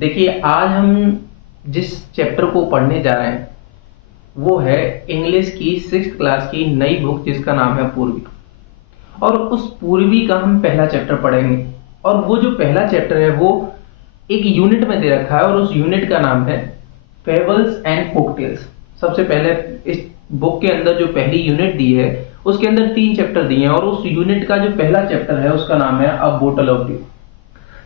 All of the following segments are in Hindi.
देखिए, आज हम जिस चैप्टर को पढ़ने जा रहे हैं वो है इंग्लिश की 6th क्लास की नई बुक जिसका नाम है पूर्वी। और उस पूर्वी का हम पहला चैप्टर पढ़ेंगे। और वो जो पहला चैप्टर है वो एक यूनिट में दे रखा है और उस यूनिट का नाम है फेबल्स एंड फोकटेल्स। सबसे पहले इस बुक के अंदर जो पहली यूनिट दी है उसके अंदर 3 चैप्टर दिए हैं और उस यूनिट का जो पहला चैप्टर है उसका नाम है अ बोटल ऑफ ड्यू।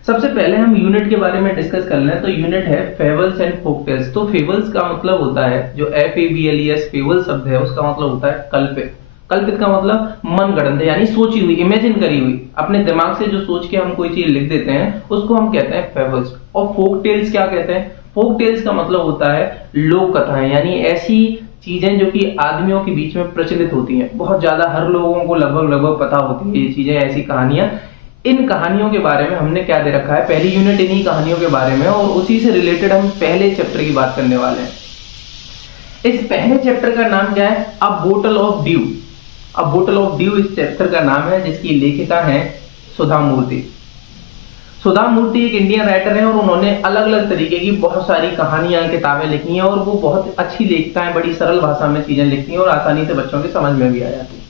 सबसे पहले हम यूनिट के बारे में डिस्कस कर लें तो यूनिट है फेबल्स एंड फोकटेल्स। तो फेबल्स का मतलब होता है, जो FABLES फेबल शब्द है उसका मतलब होता है कल्पित। कल्पित का मतलब मनगढ़ंत यानी सोची हुई, इमेजिन करी हुई, अपने दिमाग से जो सोच के हम कोई चीज लिख देते हैं उसको हम कहते हैं फेबल्स। और फोकटेल्स क्या कहते हैं? फोकटेल्स का मतलब होता है लोक कथाएं, यानी ऐसी चीजें जो कि आदमियों के बीच में प्रचलित होती हैं, बहुत ज्यादा हर लोगों को लगभग पता होती है ये चीजें, ऐसी कहानियां। इन कहानियों के बारे में हमने क्या दे रखा है, पहली यूनिट इन्हीं कहानियों के बारे में, और उसी से रिलेटेड हम पहले चैप्टर की बात करने वाले हैं। इस पहले चैप्टर का नाम क्या है? अ bottle of due. A bottle of due इस चैप्टर का नाम है, जिसकी लेखिका है सुधा मूर्ति। सुधा मूर्ति एक इंडियन राइटर है और उन्होंने अलग अलग तरीके की बहुत सारी कहानियां, किताबें लिखी हैं और वो बहुत अच्छी लेखिका है, बड़ी सरल भाषा में चीजें लिखती हैं और आसानी से बच्चों के समझ में भी आ जाती है।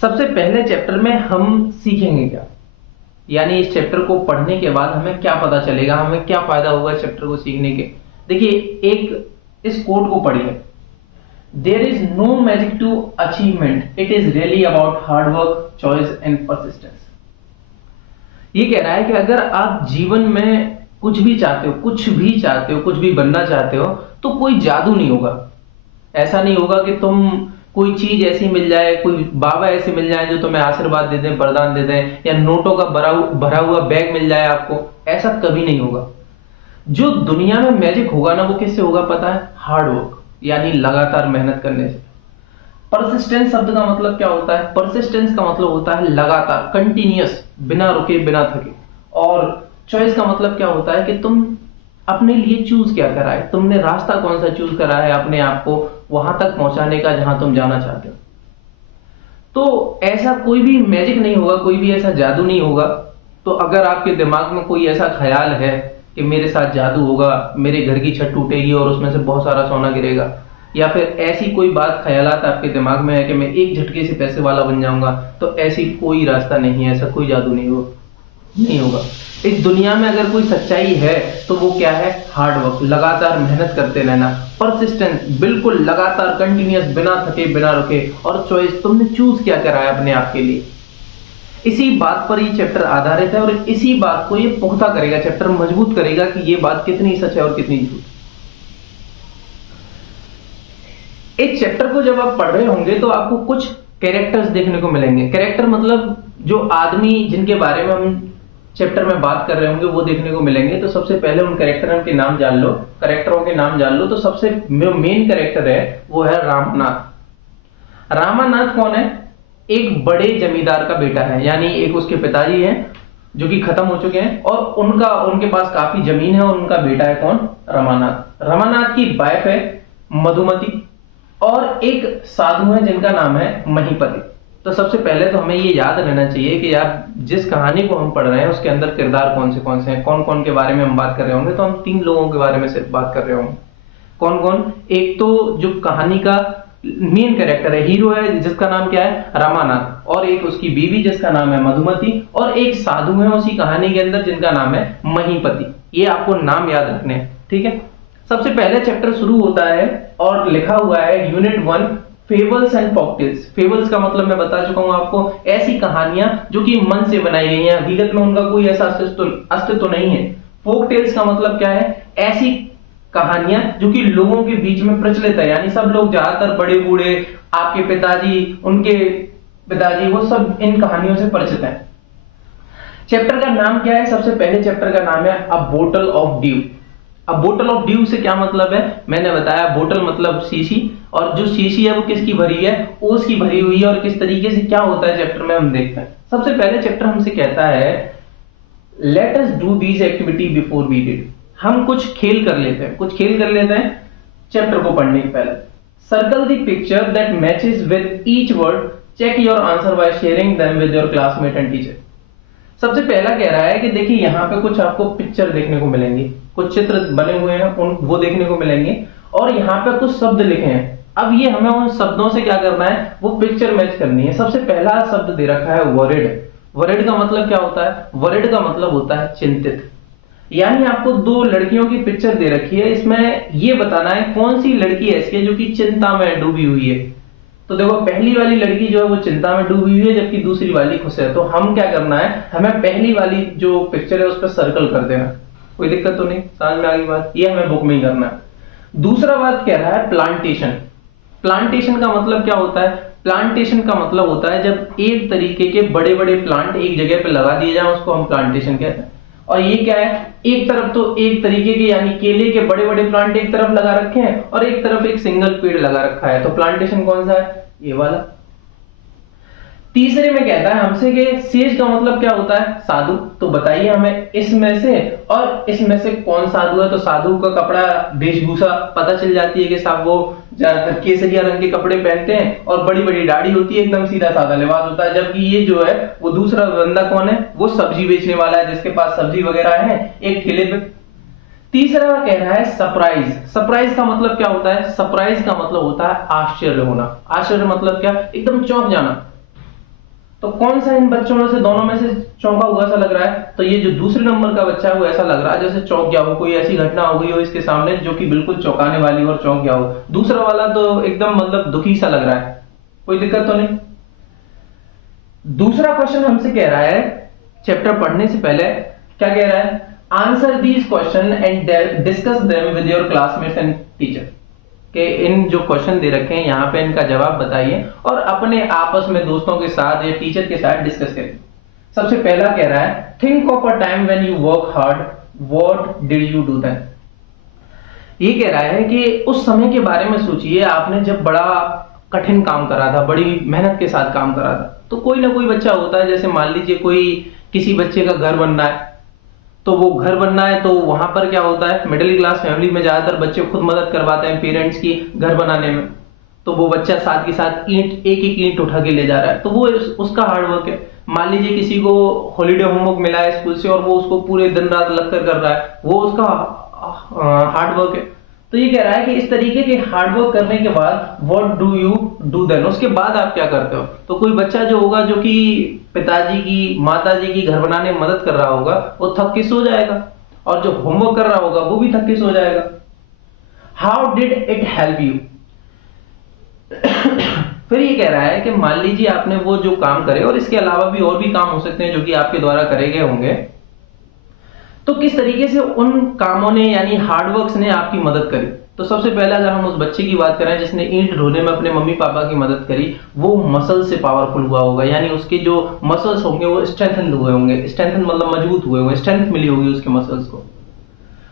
सबसे पहले चैप्टर में हम सीखेंगे क्या, यानी इस चैप्टर को पढ़ने के बाद हमें क्या पता चलेगा, हमें क्या फायदा होगा इस चैप्टर को सीखने के। देखिए, एक इस कोट को पढ़िए, there is no magic to achievement, it is really about hard work, choice and persistence. ये कह रहा है कि अगर आप जीवन में कुछ भी चाहते हो, कुछ भी बनना चाहते हो, तो कोई जादू नहीं होगा। ऐसा नहीं होगा कि तुम कोई चीज ऐसी मिल जाए, कोई बाबा ऐसे मिल जाए जो तुम्हें आशीर्वाद दे दें, वरदान दे दें, या नोटों का भरा हुआ बैग मिल जाए आपको। ऐसा कभी नहीं होगा। जो दुनिया में मैजिक होगा ना, वो किससे होगा पता है? हार्ड वर्क, यानी लगातार मेहनत करने से। परसिस्टेंस शब्द का मतलब क्या होता है? परसिस्टेंस का मतलब होता है लगातार, कंटिन्यूअस, बिना रुके बिना थके। और चॉइस का मतलब क्या होता है कि तुम अपने लिए चूज क्या करा है, तुमने रास्ता कौन सा चूज करा है अपने आप को वहां तक पहुंचाने का जहां तुम जाना चाहते हो। तो ऐसा कोई भी मैजिक नहीं होगा, कोई भी ऐसा जादू नहीं होगा। तो अगर आपके दिमाग में कोई ऐसा ख्याल है कि मेरे साथ जादू होगा, मेरे घर की छत टूटेगी और उसमें से बहुत सारा सोना गिरेगा, या फिर ऐसी कोई बात ख्यालात आपके दिमाग में है कि मैं एक झटके से पैसे वाला बन जाऊंगा, तो ऐसी कोई रास्ता नहीं है, ऐसा कोई जादू नहीं होगा। इस दुनिया में अगर कोई सच्चाई है तो वो क्या है? हार्ड वर्क, लगातार मेहनत करते रहना, परसिस्टेंस, बिल्कुल लगातार, कंटिन्यूअस, बिना थके बिना रुके, और चॉइस, तुमने चूज क्या करा है अपने आप के लिए। इसी बात पर ये चैप्टर आधारित है और इसी बात को ये पुख्ता करेगा, चैप्टर मजबूत करेगा कि ये बात कितनी सच है और कितनी झूठ। इस चैप्टर को जब आप पढ़ रहे होंगे तो आपको कुछ कैरेक्टर्स देखने को मिलेंगे। कैरेक्टर मतलब जो आदमी जिनके बारे में हम चैप्टर में बात कर रहे होंगे वो देखने को मिलेंगे। तो सबसे पहले उन कैरेक्टरों के नाम जान लो। तो सबसे मेन कैरेक्टर है वो है रामानाथ। रामानाथ कौन है? एक बड़े जमींदार का बेटा है, यानी एक उसके पिताजी हैं जो कि खत्म हो चुके हैं और उनके पास काफी जमीन है और उनका बेटा है कौन? रमानाथ। रमानाथ की वाइफ है मधुमती और एक साधु है जिनका नाम है महीपति। तो सबसे पहले तो हमें ये याद रहना चाहिए कि यार जिस कहानी को हम पढ़ रहे हैं उसके अंदर किरदार कौन से हैं, कौन कौन के बारे में हम बात कर रहे होंगे। तो हम 3 लोगों के बारे में सिर्फ बात कर रहे होंगे। कौन कौन? एक तो जो कहानी का मेन कैरेक्टर है, हीरो है, जिसका नाम क्या है? रामानाथ, और एक उसकी बीवी जिसका नाम है मधुमती, और एक साधु है उसी कहानी के अंदर जिनका नाम है महीपति। ये आपको नाम याद रखने हैं, ठीक है। सबसे पहले चैप्टर शुरू होता है और लिखा हुआ है यूनिट 1 फेबल्स एंड फोकटेल्स। फेबल्स का मतलब मैं बता चुका हूं आपको, ऐसी कहानियां जो कि मन से बनाई गई हैं, हकीकत में उनका कोई ऐसा अस्तित्व नहीं है। फोकटेल्स का मतलब क्या है? ऐसी कहानियां जो कि लोगों के बीच में प्रचलित है, यानी सब लोग, ज्यादातर बड़े बूढ़े, आपके पिताजी, उनके पिताजी, वो सब इन कहानियों से परिचित हैं। चैप्टर का नाम क्या है? सबसे पहले चैप्टर का नाम है अ बोटल ऑफ ड्यू। अब बोटल ऑफ ड्यू से क्या मतलब है? मैंने बताया, बोटल मतलब शीशी, और जो शीशी है वो किसकी भरी है? ओस की भरी हुई है। और किस तरीके से क्या होता है चैप्टर में हम देखते हैं। सबसे पहले चैप्टर हमसे कहता है let us do this activity before we did. हम कुछ खेल कर लेते हैं चैप्टर को पढ़ने के पहले। Circle the picture that matches with each word, check your answer by sharing them with your classmate and teacher. सबसे पहला कह रहा है कि देखिए यहाँ पे कुछ आपको पिक्चर देखने को मिलेंगे, कुछ चित्र बने हुए हैं उन वो देखने को मिलेंगे, और यहाँ पे कुछ शब्द लिखे हैं। अब ये हमें उन शब्दों से क्या करना है, वो पिक्चर मैच करनी है। सबसे पहला शब्द दे रखा है वरिड। वरिड का मतलब क्या होता है? वरिड का मतलब होता है चिंतित। यानी आपको दो लड़कियों की पिक्चर दे रखी है, इसमें ये बताना है कौन सी लड़की ऐसी है जो कि चिंता में डूबी हुई है। तो देखो पहली वाली लड़की जो है वो चिंता में डूबी हुई है, जबकि दूसरी वाली खुश है। तो हम क्या करना है, हमें पहली वाली जो पिक्चर है उस पर सर्कल कर देना। कोई दिक्कत तो नहीं, समझ में आ गई बात? ये हमें बुक में ही करना है। दूसरा बात कह रहा है प्लांटेशन। प्लांटेशन का मतलब क्या होता है? प्लांटेशन का मतलब होता है जब एक तरीके के बड़े बड़े प्लांट एक जगह पे लगा दिए जाए, उसको हम प्लांटेशन कहते हैं। और ये क्या है, एक तरफ तो एक तरीके के यानी केले के बड़े बड़े प्लांट एक तरफ लगा रखे हैं और एक तरफ एक सिंगल पेड़ लगा रखा है। तो प्लांटेशन कौन सा है? ये वाला। तीसरे में कहता है हमसे कि सेज का मतलब क्या होता है? साधु। तो बताइए हमें इसमें से और इसमें से कौन साधु है? तो साधु का कपड़ा वेशभूषा पता चल जाती है कि साहब वो ज्यादातर केसरिया रंग के कपड़े पहनते हैं और बड़ी बड़ी दाढ़ी होती है, एकदम सीधा साधा लिबास होता है। जबकि ये जो है वो दूसरा बंदा कौन है? वो सब्जी बेचने वाला है, जिसके पास सब्जी वगैरह है एक ठेले पे। तीसरा कह रहा है सरप्राइज। सरप्राइज का मतलब क्या होता है? सरप्राइज का मतलब होता है आश्चर्य होना। आश्चर्य मतलब क्या? एकदम चौंक जाना। तो कौन सा इन बच्चों में से दोनों में से चौंका हुआ सा लग रहा है? तो ये जो दूसरे नंबर का बच्चा है वो ऐसा लग रहा है जैसे चौंक गया हो, कोई ऐसी घटना हो गई हो इसके सामने जो कि बिल्कुल चौंकाने वाली हो और चौंक गया हो। दूसरा वाला तो एकदम मतलब दुखी सा लग रहा है। कोई दिक्कत तो नहीं। दूसरा क्वेश्चन हमसे कह रहा है, चैप्टर पढ़ने से पहले क्या कह रहा है? Answer these question and discuss them with your classmates and teacher. कि इन जो क्वेश्चन दे रखे हैं यहाँ पे इनका जवाब बताइए और अपने आपस में दोस्तों के साथ या टीचर के साथ डिस्कस करें। सबसे पहला कह रहा है think of a time when you work hard, what did you do then. ये कह रहा है कि उस समय के बारे में सोचिए, आपने जब बड़ा कठिन काम करा था, बड़ी मेहनत के साथ काम करा था। तो कोई ना कोई बच्चा होता है, जैसे मान लीजिए कोई किसी बच्चे का घर बनना है, तो वो घर बनना है तो वहां पर क्या होता है, मिडिल क्लास फैमिली में ज्यादातर बच्चे खुद मदद करवाते हैं पेरेंट्स की घर बनाने में। तो वो बच्चा साथ के साथ ईंट एक एक ईंट उठा के ले जा रहा है, तो वो उसका हार्डवर्क है। मान लीजिए किसी को हॉलीडे होमवर्क मिला है स्कूल से और वो उसको पूरे दिन रात लगकर कर रहा है, वो उसका हार्डवर्क है। तो ये कह रहा है कि इस तरीके के हार्डवर्क करने के बाद what do you do then, उसके बाद आप क्या करते हो। तो कोई बच्चा जो होगा जो कि पिताजी की माताजी की घर बनाने में मदद कर रहा होगा वो थक के सो जाएगा, और जो होमवर्क कर रहा होगा वो भी थक के सो जाएगा। How did it help you. फिर ये कह रहा है कि मान लीजिए आपने वो जो काम करे और इसके अलावा भी और भी काम हो सकते हैं जो कि आपके द्वारा करे गए होंगे, तो किस तरीके से उन कामों ने यानी हार्डवर्क्स ने आपकी मदद करी। तो सबसे पहले अगर हम उस बच्चे की बात करें जिसने ईंट ढोने में अपने मम्मी पापा की मदद करी, वो मसल से पावरफुल हुआ होगा, यानी उसके जो मसल्स होंगे वो स्ट्रेंथन हुए होंगे। स्ट्रेंथन मतलब मजबूत हुए होंगे, स्ट्रेंथ मिली होगी उसके मसल्स को।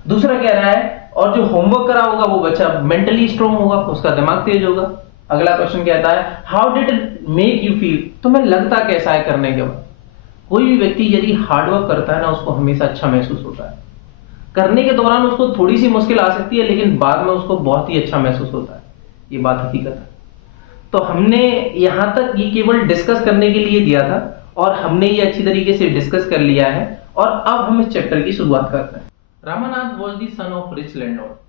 दूसरा कह रहा है और जो होमवर्क करा होगा वो बच्चा मेंटली स्ट्रांग होगा, उसका दिमाग तेज होगा। अगला क्वेश्चन कहता है how did it make you feel, तुम्हें लगता कैसा है करने के बाद। कोई भी व्यक्ति यदि हार्डवर्क करता है ना, उसको हमेशा अच्छा महसूस होता है। करने के दौरान उसको थोड़ी सी मुश्किल आ सकती है, लेकिन बाद में उसको बहुत ही अच्छा महसूस होता है। ये बात हकीकत है। तो हमने यहां तक ये केवल डिस्कस करने के लिए दिया था और हमने ये अच्छी तरीके से डिस्कस कर लिया है, और अब हम इस चैप्टर की शुरुआत करते हैं। Ramanath was the son of rich landlord.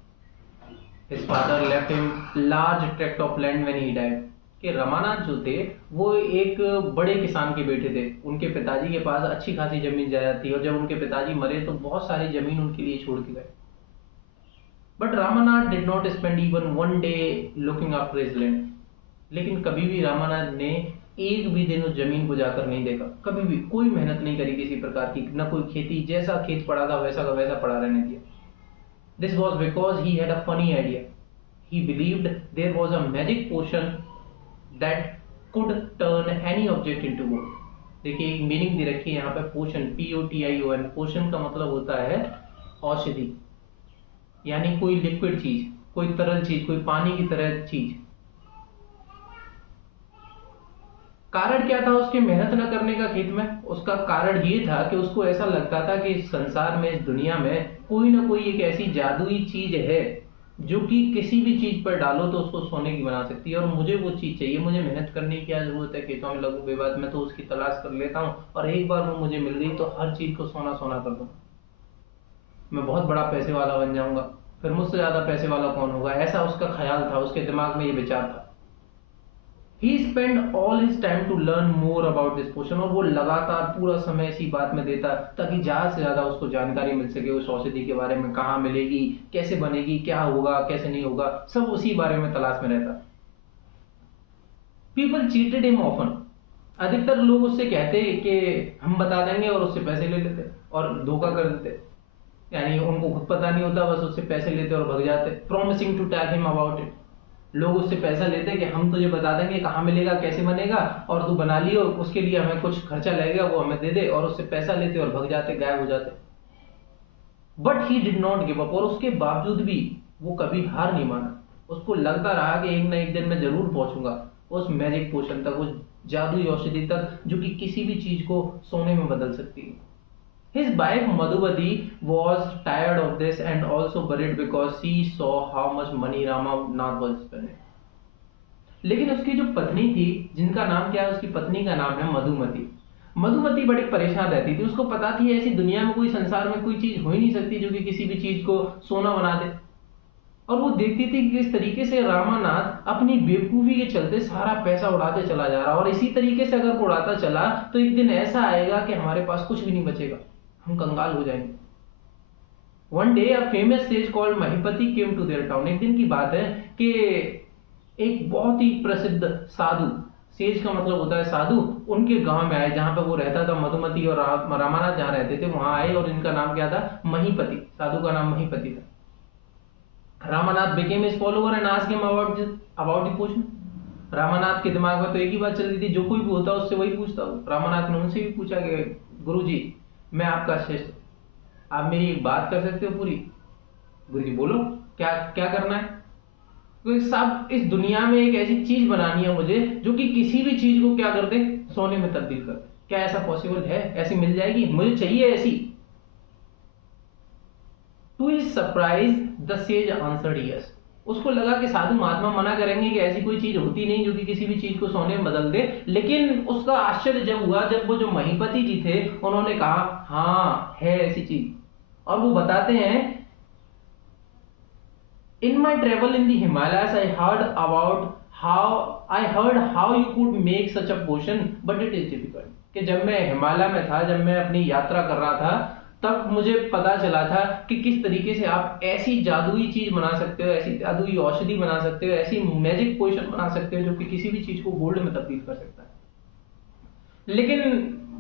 His father left him large tract of land when he died. कि रमानाथ जो थे वो एक बड़े किसान के बेटे थे। उनके पिताजी के पास अच्छी खासी जमीन जायदाद थी और जब उनके पिताजी मरे तो बहुत सारी जमीन उनके लिए छोड़ के गए। But Ramanath did not spend even one day looking after his land. लेकिन कभी भी रामानाथ ने एक भी दिन उस जमीन को जाकर नहीं देखा, कभी भी कोई मेहनत नहीं करी किसी प्रकार की, न कोई खेती, जैसा खेत पड़ा था वैसा का वैसा पड़ा रहने दिया। This was because he had a funny idea. He believed there was a magic potion that could turn any object into gold. देखिए एक मीनिंग दे रखी है यहाँ पे पोशन, POTION। पोशन का मतलब होता है औषधि, यानी कोई लिक्विड चीज, कोई तरल चीज, कोई पानी की तरह चीज। कारण क्या था उसके मेहनत न करने का खेत में? उसका कारण ये था कि उसको ऐसा लगता था कि इस संसार में, इस दुनिया में कोई ना कोई एक ऐसी जादुई चीज है जो कि किसी भी चीज पर डालो तो उसको सोने की बना सकती है। और मुझे वो चीज चाहिए, मुझे मेहनत करने की क्या जरूरत है, खेतों में लगू बेबाद, मैं तो उसकी तलाश कर लेता हूँ और एक बार वो मुझे मिल गई तो हर चीज को सोना सोना कर दूँ, मैं बहुत बड़ा पैसे वाला बन जाऊंगा, फिर मुझसे ज्यादा पैसे वाला कौन होगा। ऐसा उसका ख्याल था, उसके दिमाग में ये विचार था। He spent all his time to learn more about this potion, और वो लगातार पूरा समय इसी बात में देता ताकि ज्यादा से ज्यादा उसको जानकारी मिल सके उस औषधि के बारे में, कहाँ मिलेगी, कैसे बनेगी, क्या होगा, कैसे नहीं होगा, सब उसी बारे में तलाश में रहता। पीपल चीटेड हिम ऑफन, अधिकतर लोग उससे कहते कि हम बता देंगे और उससे पैसे ले लेते और धोखा कर देते, यानी उनको खुद पता नहीं होता, बस उससे पैसे लेते और भग जाते। Promising to tell him about it, लोग उससे पैसा लेते कि हम तुझे बता देंगे कहाँ मिलेगा, कैसे बनेगा, और तू बना लियो, उसके लिए हमें कुछ खर्चा लगेगा वो हमें दे दे, और उससे पैसा लेते और भग जाते, गायब हो जाते। But he did not give up, और उसके बावजूद भी वो कभी हार नहीं माना। उसको लगता रहा कि एक ना एक दिन मैं जरूर पहुंचूंगा उस मैजिक पोशन तक, उस जादुई औषधि तक जो कि किसी भी चीज को सोने में बदल सकती है। His wife Madhuvati was tired of this and also worried because she saw how much money Ramanath was spending. लेकिन उसकी जो पत्नी थी, जिनका नाम क्या है, उसकी पत्नी का नाम है मधुमती। मधुमती बड़ी परेशान रहती थी, उसको पता थी ऐसी दुनिया में कोई, संसार में कोई चीज हो ही नहीं सकती जो कि किसी भी चीज को सोना बना दे। और वो देखती थी कि किस तरीके से रामानाथ अपनी बेवकूफी के चलते सारा पैसा उड़ाते चला जा रहा, और इसी तरीके से अगर उड़ाता चला तो एक दिन ऐसा आएगा कि हमारे पास कुछ भी नहीं बचेगा, हम कंगाल हो जाएंगे। One day a famous sage called Mahipati came to their town, एक दिन की बात है कि एक बहुत ही प्रसिद्ध साधु, सेज का मतलब होता है साधु, उनके गांव में आए जहां पर वो रहता था। मधुमती और रामानाथ जहां रहते थे वहां आए, और इनका नाम क्या था, महिपति, साधु का नाम महिपति था। Ramanath became his follower and asked him about the potion. Ramanath के दिमाग में तो एक ही बात चल रही थी, जो कोई भी होता उससे वही पूछता हूँ। रामानाथ ने उनसे भी पूछा कि गुरुजी, मैं आपका शिष्य, आप मेरी एक बात कर सकते हो पूरी? गुरुजी बोलो, क्या क्या करना है? तो साहब, इस दुनिया में एक ऐसी चीज बनानी है मुझे जो कि किसी भी चीज को क्या कर दे, सोने में तब्दील कर दे। क्या ऐसा पॉसिबल है? ऐसी मिल जाएगी? मुझे चाहिए ऐसी। To his surprise the sage answered yes, उसको लगा कि साधु महात्मा मना करेंगे कि ऐसी कोई चीज होती नहीं जो कि किसी भी चीज को सोने में बदल दे। लेकिन उसका आश्चर्य जब हुआ जब वो जो महिपति जी थे उन्होंने कहा हाँ है ऐसी चीज। और वो बताते हैं, in my travel in the Himalayas I heard how you could make such a potion but it is difficult, कि जब मैं हिमालय में था, जब मैं अपनी यात्रा कर रहा था, तब मुझे पता चला था कि किस तरीके से आप ऐसी जादुई चीज बना सकते हो, ऐसी जादुई औषधि बना सकते हो, ऐसी मैजिक पोशन बना सकते हो जो कि किसी भी चीज को गोल्ड में तब्दील कर सकता है। लेकिन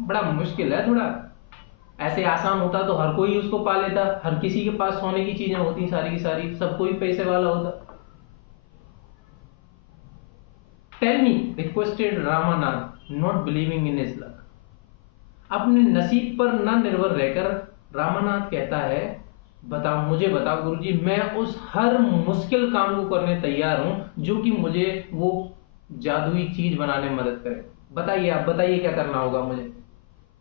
बड़ा मुश्किल है थोड़ा, ऐसे आसान होता तो हर कोई उसको पा लेता, हर किसी के पास सोने की चीजें होती सारी की सारी, सब कोई पैसे वाला होता। Tell me, requested Ramanath, not believing in his luck. अपने नसीब पर न निर्भर रहकर रामानाथ कहता है, बता, मुझे बता गुरुजी, मैं उस हर मुश्किल काम को करने तैयार हूं जो कि मुझे वो जादुई चीज बनाने में मदद करे। बताइए, आप बताइए क्या करना होगा मुझे।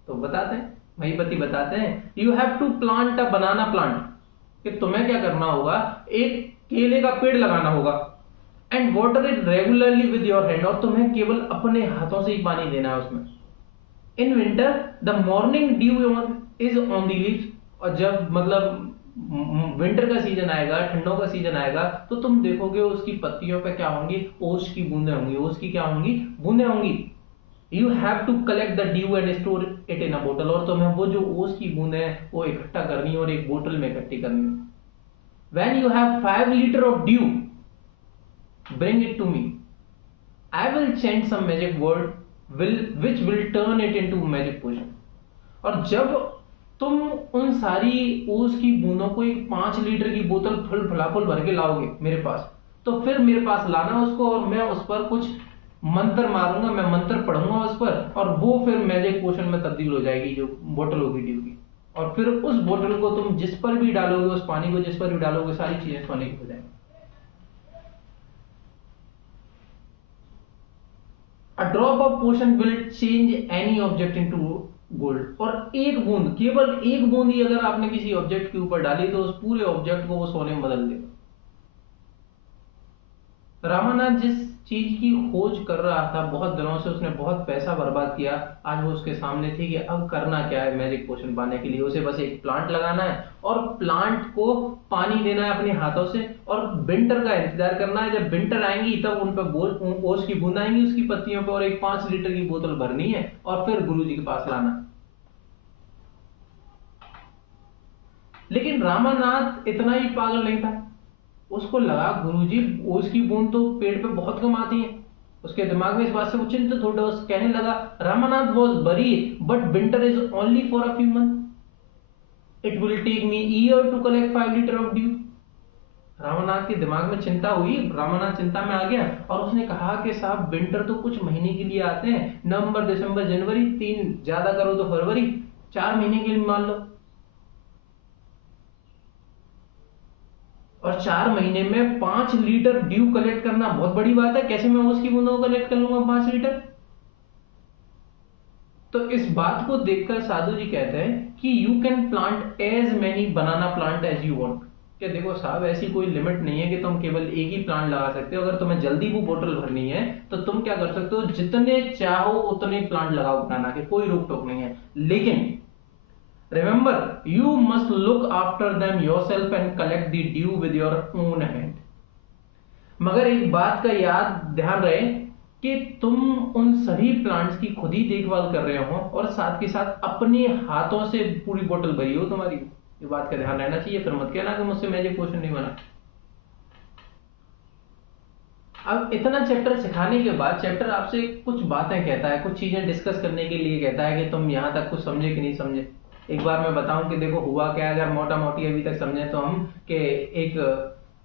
तो बताते हैं, महिपति बताते हैं, you have to plant a banana plant, कि तुम्हें क्या करना होगा, एक केले का पेड़ लगाना होगा, and water it regularly with your hand, और तुम्हें केवल अपने हाथों से ही पानी देना है उसमें। In winter the morning due is on the leaves, और जब मतलब विंटर का सीजन आएगा, ठंडों का सीजन आएगा, तो तुम देखोगे उसकी पत्तियों पे क्या होंगी, ओस की बूंदें होंगी, ओस की क्या होंगी, बूंदें होंगी। You have to collect the dew and store it in a बोतल, और तुम्हें वो जो ओस की बूंदें हैं वो इकट्ठा करनी है और एक बोतल में इकट्ठी करनी है। When you have 5 litre of dew bring it to me, I will chant some magic word which will turn it into magic potion। और जब तुम उन सारी ओस की बूंदों को एक 5 लीटर की बोतल फुल फुलाफुल भर के लाओगे मेरे पास, तो फिर मेरे पास लाना उसको, और मैं उस पर कुछ मंत्र मारूंगा, मैं मंत्र पढ़ूंगा उस पर, और वो फिर मैजिक पोशन में तब्दील हो जाएगी जो बोतल होगी ड्यू की। और फिर उस बोतल को तुम जिस पर भी डालोगे, उस पानी को जिस पर भी डालोगे, सारी चीजें सोने की हो जाएंगी। A drop of potion will change any object into gold, और एक बूंद, केवल एक बूंद ही अगर आपने किसी ऑब्जेक्ट के ऊपर डाली तो उस पूरे ऑब्जेक्ट को वो सोने में बदल देगा। रामानाथ जिस चीज की खोज कर रहा था बहुत दिनों से, उसने बहुत पैसा बर्बाद किया, आज वो उसके सामने थी कि अब करना क्या है मैजिक पोशन पाने के लिए। उसे बस एक प्लांट लगाना है और प्लांट को पानी देना है अपने हाथों से, और विंटर का इंतजार करना है। जब विंटर आएंगी तब उन पर ओस की बूंद आएंगी उसकी पत्तियों पर, और एक 5 लीटर की बोतल भरनी है और फिर गुरुजी के पास लाना। लेकिन रामानाथ इतना ही पागल नहीं था। उसको लगा गुरुजी ओस की बूंद तो पेड़ पे बहुत कम आती है। उसके दिमाग में इस बात से वो चिंतित हो गया। उस कहने लगा रामानाथ वाज बरी but winter is only for a few month, it will take me year to collect 5 litre of dew. Ramanath के दिमाग में चिंता हुई, रामानाथ चिंता में आ गया और उसने कहा कि साहब विंटर तो कुछ महीने के लिए आते हैं, नवंबर दिसंबर जनवरी, 3 ज्यादा करो तो फरवरी, 4 महीने के लिए मान लो। और 4 महीने में 5 लीटर ड्यू कलेक्ट करना बहुत बड़ी बात है, कैसे मैं उसकी बूंदों को कलेक्ट कर लूंगा 5 लीटर। तो इस बात को देखकर साधु जी कहते हैं कि you can plant as many banana plant as you want. क्या देखो साहब, ऐसी कोई लिमिट नहीं है कि तुम केवल एक ही प्लांट लगा सकते हो। अगर तुम्हें जल्दी वो बोतल भरनी है तो तुम क्या कर सकते हो, जितने चाहो उतने प्लांट लगाओ बनाना के, कोई रोक टोक नहीं है। लेकिन remember you must look after them yourself and collect the dew with your own hand। मगर एक बात का ध्यान रहे कि तुम उन सभी प्लांट्स की खुद ही देखभाल कर रहे हो और साथ के साथ अपने हाथों से पूरी बोतल भरी हो तुम्हारी। ये बात का ध्यान रहना चाहिए। फिर मत कहना कि मुझसे मैजिक पोशन नहीं बना। अब इतना चैप्टर सिखाने के बाद चैप्टर आपसे कुछ बातें कहता है, कुछ चीजें डिस्कस करने के लिए कहता है कि तुम यहां तक कुछ समझे कि नहीं समझे। एक बार मैं बताऊं कि देखो हुआ क्या, अगर मोटा मोटी अभी तक समझे तो हम कि एक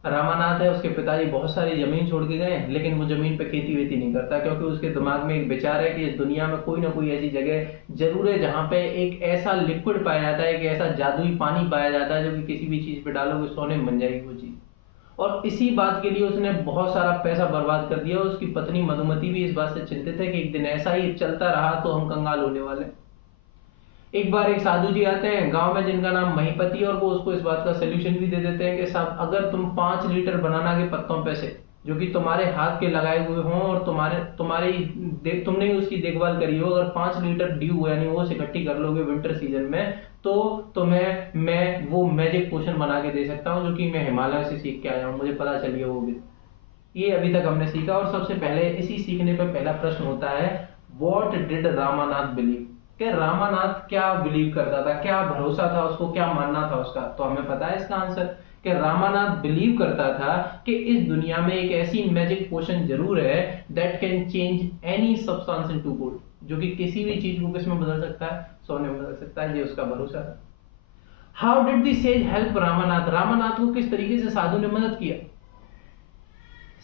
रामानाथ है, उसके पिताजी बहुत सारी जमीन छोड़ के गए, लेकिन वो जमीन पे खेती वेती नहीं करता, क्योंकि उसके दिमाग में एक विचार है कि इस दुनिया में कोई ना कोई ऐसी जगह जरूर है जहां पे एक ऐसा लिक्विड पाया जाता है, कि ऐसा जादुई पानी पाया जाता है जो कि किसी भी चीज पे डालोगे सोने में बन जाएगी वो चीज। और इसी बात के लिए उसने बहुत सारा पैसा बर्बाद कर दिया। उसकी पत्नी मधुमती भी इस बात से चिंतित है कि एक दिन ऐसा ही चलता रहा तो हम कंगाल होने वाले। एक बार एक साधु जी आते हैं गांव में जिनका नाम महीपति, और वो उसको इस बात का सोल्यूशन भी दे देते हैं कि साहब अगर तुम 5 लीटर बनाना के पत्तों पे से जो कि तुम्हारे हाथ के लगाए हुए हों और तुमने उसकी देखभाल करी हो, अगर 5 लीटर ड्यू यानी वो इकट्ठी कर लोगे विंटर सीजन में, तो तुम्हें मैं वो मैजिक पोशन बना के दे सकता हूँ जो कि मैं हिमालय से सीख के आया हूँ, मुझे पता चल गया वो भी। ये अभी तक हमने सीखा। और सबसे पहले इसी सीखने पर पहला प्रश्न होता है, व्हाट डिड रामानाथ बिलीव, कि रामानाथ क्या बिलीव करता था, क्या भरोसा था उसको, क्या मानना था उसका। तो हमें पता है इसका आंसर कि रामानाथ बिलीव करता था कि इस दुनिया में एक ऐसी मैजिक पोशन जरूर है that can change any substance into gold, जो कि किसी भी चीज को किसमें बदल सकता है, सोने में बदल सकता है। ये उसका भरोसा था। How did the sage help Ramanath, Ramanath को किस तरीके से साधु ने मदद किया।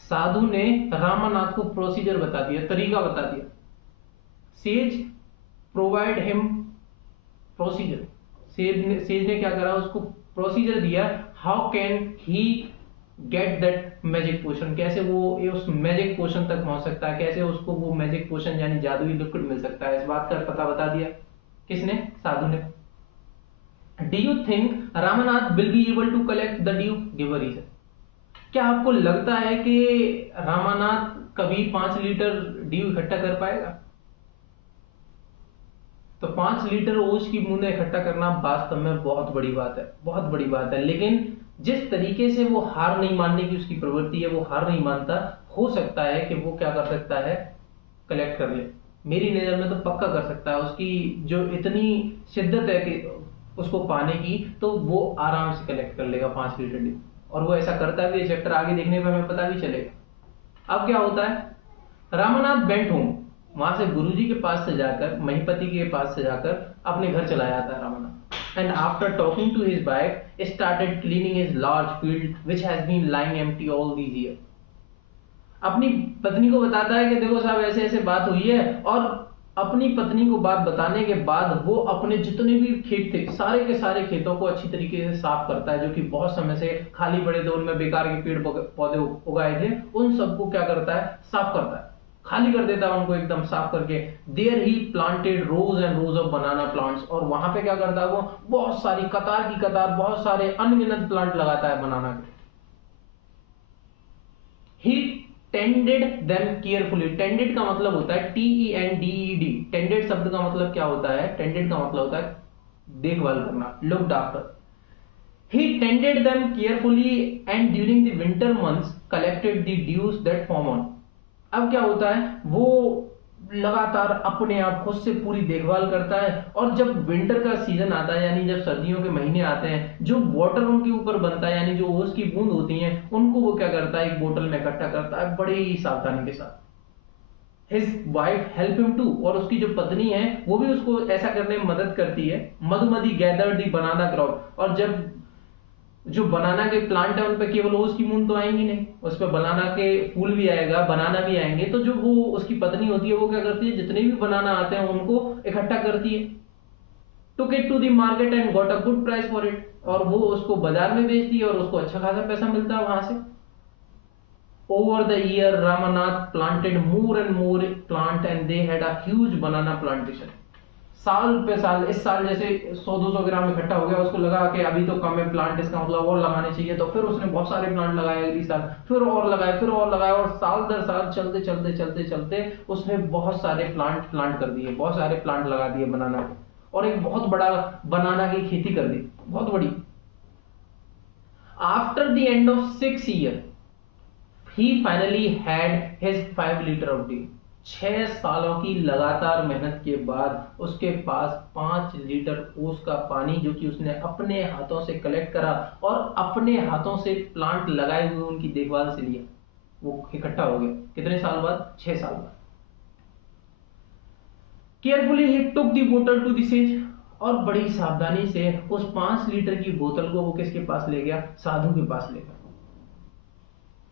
साधु ने रामानाथ को प्रोसीजर बता दिया, तरीका बता दिया। Sage provide him procedure, sage ने क्या करा, उसको प्रोसीजर दिया। How can he get that magic potion, कैसे वो उस मैजिक पोशन तक पहुंच सकता है, कैसे उसको वो मैजिक पोशन यानी जादुई लिक्विड मिल सकता है, इस बात का पता बता दिया। किसने, साधु ने। Do you think Ramanath will be able to collect the due, give a reason. क्या आपको लगता है कि रामानाथ कभी 5 लीटर ड्यू इकट्ठा कर पाएगा। तो 5 लीटर ओस की बूंदें इकट्ठा करना वास्तव में बहुत बड़ी बात है, बहुत बड़ी बात है। लेकिन जिस तरीके से वो हार नहीं मानने की उसकी प्रवृत्ति है, वो हार नहीं मानता। हो सकता है कि वो क्या कर सकता है, कलेक्ट कर ले। मेरी नजर में तो पक्का कर सकता है। उसकी जो इतनी शिद्दत है कि उसको पाने की, तो वो आराम से कलेक्ट कर लेगा 5 लीटर ड्यू, और वो ऐसा करता भी है। चैप्टर आगे देखने पर हमें पता भी चलेगा। अब क्या होता है, रामानाथ वेंट होम, वहां से गुरुजी के पास से जाकर, महीपति के पास से जाकर अपने घर चला जाता है Ramanath. And after talking to his wife started cleaning his large field which has been lying empty all these year. अपनी पत्नी को बताता है कि देखो साहब ऐसे ऐसे बात हुई है, और अपनी पत्नी को बात बताने के बाद वो अपने जितने भी खेत थे सारे के सारे खेतों को अच्छी तरीके से साफ करता है, जो कि बहुत समय से खाली पड़े थे, उनमें बेकार के पेड़ पौधे उगाए थे, उन सबको क्या करता है, साफ करता है, खाली कर देता है उनको एकदम साफ करके। There he planted rose and rows of banana plants, और वहां पे क्या करता है, वो बहुत सारी कतार की कतार बहुत सारे अनगिनत प्लांट लगाता है बनाना के। ही टेंडेड देम केयरफुली। टेंडेड का मतलब होता है TENDED। टेंडेड शब्द का मतलब क्या होता है? टेंडेड का मतलब होता है देखभाल करना, looked after. He tended them carefully and during the winter months collected the dews that form on। अब क्या होता है, वो लगातार अपने आप खुद से पूरी देखभाल करता है, और जब विंटर का सीजन आता है यानी जब सर्दियों के महीने आते हैं, जो वाटर उनके ऊपर बनता है यानी जो ओस की बूंद होती हैं, उनको वो क्या करता है, एक बोतल में इकट्ठा करता है बड़ी ही सावधानी के साथ। His wife help him too। और उसकी जो पत्नी है वो भी उसको ऐसा करने में मदद करती है। मधुमती गैदर दी बनाना क्रॉप। और जब जो बनाना के प्लांट है उन पे केवल ओस की बूंद तो आएंगी नहीं, उस पे बनाना के फूल भी आएगा, बनाना भी आएंगे। तो जो वो उसकी पत्नी होती है वो क्या करती है, जितने भी बनाना आते हैं उनको इकट्ठा करती है। Took it to the market and got a good price for it. और वो उसको बाजार में बेचती है और उसको अच्छा खासा पैसा मिलता है वहां से। Over the year, Ramanath planted more and more plant and they had a huge banana plantation। साल पे साल, इस साल जैसे 100-200 ग्राम इकट्ठा हो गया, उसको लगा कि अभी तो कम है प्लांट, इसका मतलब और लगाने चाहिए, तो फिर उसने बहुत सारे प्लांट लगाए अगली साल, फिर और लगाए, फिर और लगाए, और साल दर साल चलते चलते चलते चलते उसने बहुत सारे प्लांट कर दिए, बहुत सारे प्लांट लगा दिए बनाना के, और एक बहुत बड़ा बनाना की खेती कर दी, बहुत बड़ी। After the end of 6 year he finally had his 5 litre of D. 6 सालों की लगातार मेहनत के बाद उसके पास 5 लीटर ओस का पानी, जो कि उसने अपने हाथों से कलेक्ट करा और अपने हाथों से प्लांट लगाए हुए उनकी देखभाल से लिया, वो इकट्ठा हो गया। कितने साल बाद? 6 साल बाद। केयरफुली ही टुक द बोतल टू द सेज। और बड़ी सावधानी से उस 5 लीटर की बोतल को वो किसके पास ले गया? साधु के पास ले गया।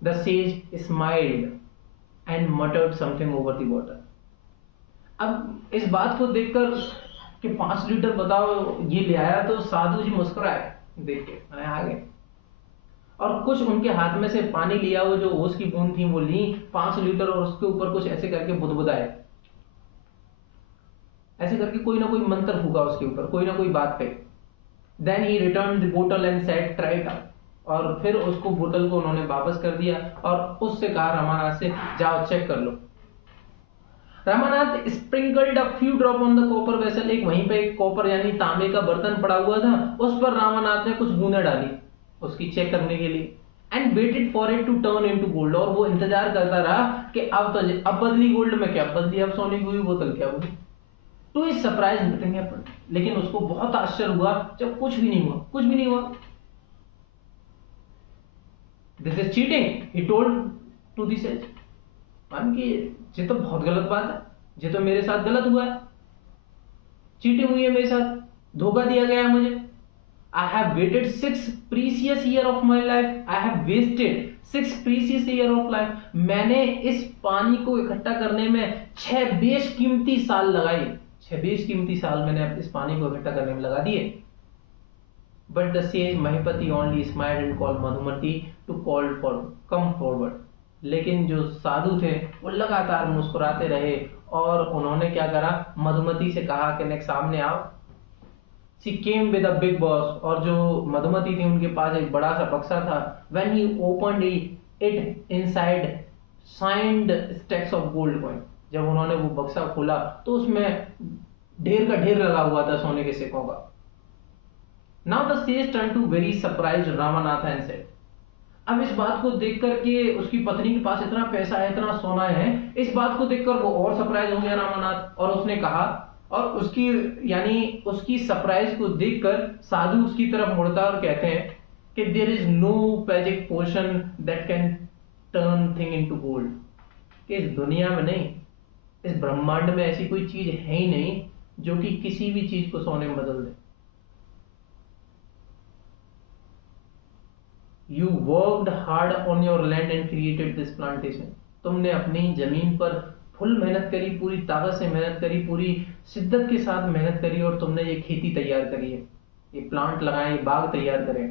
The sage smiled and muttered something over the water। अब इस बात को देखकर कि 5 लीटर बताओ ये ले आया, तो साधु जी मुस्कुराए देख के, मैंने आ गए, और कुछ उनके हाथ में से पानी लिया, वो जो ओस की बूंद थी वो ली 5 लीटर, और उसके ऊपर कुछ ऐसे करके बुदबुदाए, ऐसे करके कोई ना कोई मंत्र फूका उसके ऊपर, कोई ना कोई बात पे। Then he returned the bottle and said, try it out। और फिर उसको बोतल को उन्होंने वापस कर दिया और उससे कहा रामानाथ से, जाओ चेक कर लो। Ramanath sprinkled a few drop on the copper vessel. एक वहीं पे एक कॉपर यानी तांबे का बर्तन पड़ा हुआ था, उस पर रामानाथ ने कुछ बूंदें डाली उसकी चेक करने के लिए। And waited for it to turn into gold. और वो इंतजार करता रहा कि अब बदली गोल्ड में, क्या बदली, अब सोने की हुई बोतल क्या हुई। तो इस सरप्राइज नथिंग हैपेंड। लेकिन उसको बहुत आश्चर्य हुआ जब कुछ भी नहीं हुआ, कुछ भी नहीं हुआ। This is cheating, he told to the sage. मान कि ये तो बहुत गलत बात है, ये तो मेरे साथ गलत हुआ है, चीटिंग हुई है मेरे साथ, धोखा दिया गया है मुझे। I have waited 6 precious year of my life। I have wasted 6 precious year of life। मैंने इस पानी को इकट्ठा करने में 6 बेशकीमती साल लगाए, 6 बेशकीमती साल मैंने इस पानी को इकट्ठा करने में लगा दिए। But the sage Mahipati only smiled and called Madhumati to come forward। लेकिन जो साधु थे वो लगातार मुस्कुराते रहे और उन्होंने क्या करा, मधुमती से कहा कि नेक्स्ट सामने आओ। She came with a big box। और जो मधुमती थी उनके पास एक बड़ा सा बक्सा था। When he opened it inside signed stacks of gold coin। जब उन्होंने वो बक्सा खोला तो उसमें ढेर का ढेर लगा हुआ था सोने के सिक्कों का। Now the sage turned to very surprised Ramanatha and said। अब इस बात को देखकर कि उसकी पत्नी के पास इतना पैसा है, इतना सोना है, इस बात को देखकर वो और सरप्राइज हो गया रामानाथ। और उसने कहा, और उसकी यानी उसकी सरप्राइज को देखकर साधु उसकी तरफ मुड़ता और कहते हैं कि there is no magic potion that can turn thing into gold. कि इस दुनिया में नहीं, इस ब्रह्मांड में ऐसी कोई चीज है ही नहीं जो कि किसी भी चीज को सोने में बदल दे। You worked hard on your land and created this plantation। तुमने अपनी जमीन पर फुल मेहनत करी, पूरी ताकत से मेहनत करी, पूरी शिद्दत के साथ मेहनत करी, और तुमने ये खेती तैयार करी है, ये प्लांट लगाए, ये बाग तैयार करें।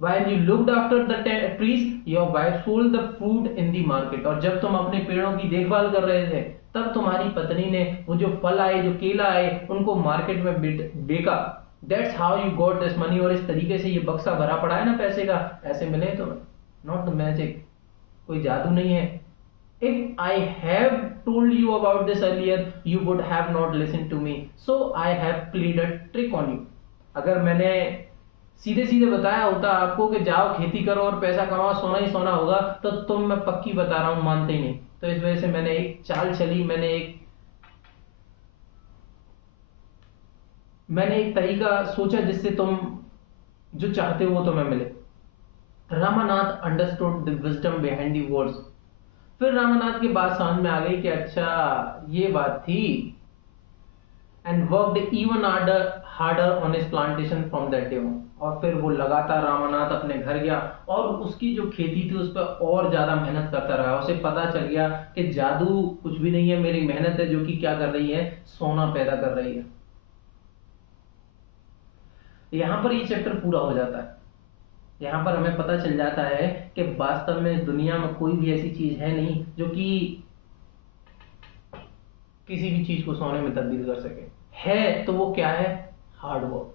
While you looked after the trees, your wife sold the fruit in the market। और जब तुम अपने पेड़ों की देखभाल कर रहे थे तब तुम्हारी पत्नी ने वो जो फल आए, जो केला आए, उनको मार्केट में बेचा। That's how you got this money। और इस तरीके से ये बक्सा भरा पड़ा है ना पैसे का, ऐसे मिले तुम्हें। Not the magic, कोई जादू नहीं है, If I have told you about this earlier, you would have not listened to me. So I have played a trick on you. अगर मैंने सीधे सीधे बताया होता आपको कि जाओ खेती करो और पैसा कमाओ, सोना ही सोना होगा, तो तुम, मैं पक्की बता रहा हूं, मानते ही नहीं। तो इस वजह से मैंने एक चाल चली, मैंने एक तरीका सोचा जिससे तुम जो चाहते हो वो तुम्हें मिले। Ramanath understood the wisdom behind the words. फिर रामानाथ की बात समझ में आ गई कि अच्छा ये बात थी। And worked even harder on his plantation from that day on. और फिर वो लगातार रामानाथ अपने घर गया और उसकी जो खेती थी उस पर और ज्यादा मेहनत करता रहा। उसे पता चल गया कि जादू कुछ भी नहीं है, मेरी मेहनत है जो कि क्या कर रही है, सोना पैदा कर रही है। यहां पर ये चैप्टर पूरा हो जाता है। यहां पर हमें पता चल जाता है कि वास्तव में दुनिया में कोई भी ऐसी चीज है नहीं जो कि किसी भी चीज को सोने में तब्दील कर सके। है तो वो क्या है, हार्ड वर्क,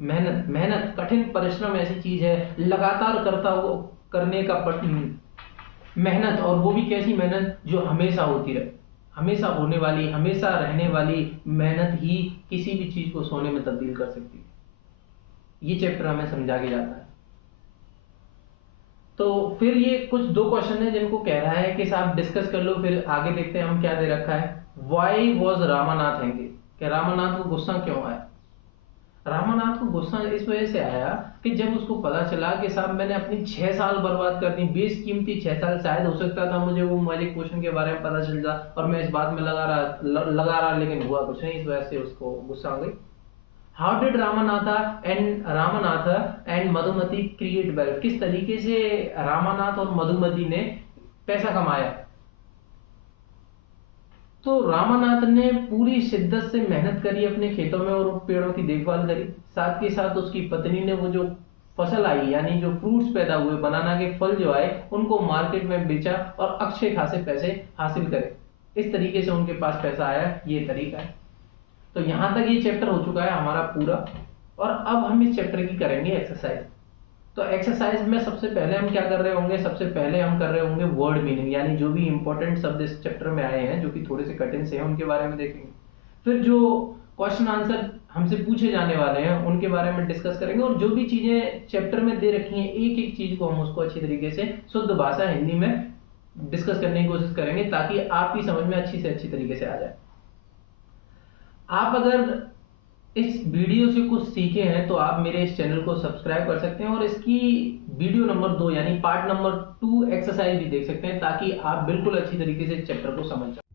मेहनत। मेहनत, कठिन परिश्रम ऐसी चीज है, लगातार करता हो करने का मेहनत। और वो भी कैसी मेहनत जो हमेशा होती रहे, हमेशा होने वाली, हमेशा रहने वाली मेहनत ही किसी भी चीज को सोने में तब्दील कर सकती है। ये चैप्टर हमें समझा के जाता है। तो फिर ये कुछ दो क्वेश्चन है जिनको कह रहा है कि साहब डिस्कस कर लो, फिर आगे देखते हैं हम क्या दे रखा है। वाई वॉज रामानाथ एंग्री, कि रामानाथ को गुस्सा क्यों आया। रामानाथ को गुस्सा इस वजह से आया कि जब उसको पता चला कि साहब मैंने अपनी 6 साल बर्बाद कर दी, बेशकीमती 6 साल। शायद हो सकता था मुझे वो मैजिक पोशन के बारे में पता चल जाए और मैं इस बात में लगा रहा, लेकिन हुआ कुछ नहीं। इस वजह से उसको गुस्सा आ गई। How did Ramanatha and Madhumati create wealth, किस तरीके से रामानाथ और मधुमती ने पैसा कमाया। तो रामानाथ ने पूरी शिद्दत से मेहनत करी अपने खेतों में और पेड़ों की देखभाल करी। साथ के साथ उसकी पत्नी ने वो जो फसल आई, यानी जो फ्रूट्स पैदा हुए, बनाना के फल जो आए, उनको मार्केट में बेचा और अच्छे खासे पैसे हासिल करे। इस तरीके से उनके पास पैसा आया, ये तरीका है। तो यहां तक ये चैप्टर हो चुका है हमारा पूरा। और अब हम इस चैप्टर की करेंगे एक्सरसाइज। तो एक्सरसाइज में सबसे पहले हम क्या कर रहे होंगे, सबसे पहले हम कर रहे होंगे वर्ड मीनिंग, यानी जो भी इंपॉर्टेंट शब्द इस चैप्टर में आए हैं जो कि थोड़े से कठिन से हैं उनके बारे में देखेंगे। फिर जो क्वेश्चन आंसर हमसे पूछे जाने वाले हैं उनके बारे में डिस्कस करेंगे। और जो भी चीजें चैप्टर में दे रखी हैं, एक एक चीज को हम उसको अच्छी तरीके से शुद्ध भाषा हिंदी में डिस्कस करने की कोशिश करेंगे ताकि आपकी समझ में अच्छी से अच्छी तरीके से आ जाए। आप अगर इस वीडियो से कुछ सीखे हैं तो आप मेरे इस चैनल को सब्सक्राइब कर सकते हैं और इसकी वीडियो नंबर 2 यानी पार्ट नंबर 2 एक्सरसाइज भी देख सकते हैं ताकि आप बिल्कुल अच्छी तरीके से चैप्टर को समझ जाए।